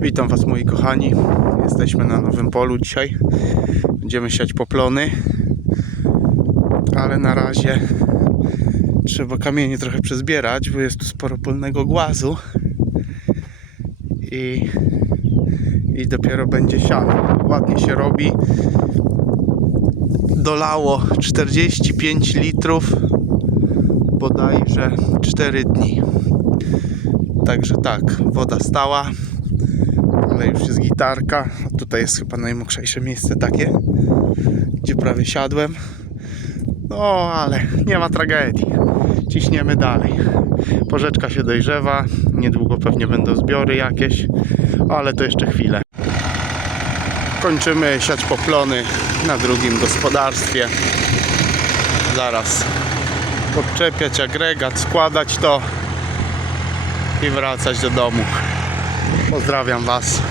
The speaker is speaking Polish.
Witam Was moi kochani. Jesteśmy na nowym polu dzisiaj. Będziemy siać poplony. Ale na razie trzeba kamienie trochę przezbierać, bo jest tu sporo polnego głazu. I, i dopiero będzie siano. Ładnie się robi. Dolało 45 litrów bodajże 4 dni. Także tak, woda stała, ale już jest gitarka. Tutaj jest chyba najmokrzejsze miejsce takie, gdzie prawie siadłem. No, ale nie ma tragedii. Ciśniemy dalej. Porzeczka się dojrzewa, niedługo pewnie będą zbiory jakieś, ale to jeszcze chwilę. Kończymy siać poplony na drugim gospodarstwie. Zaraz podczepiać agregat, składać to i wracać do domu. Pozdrawiam Was.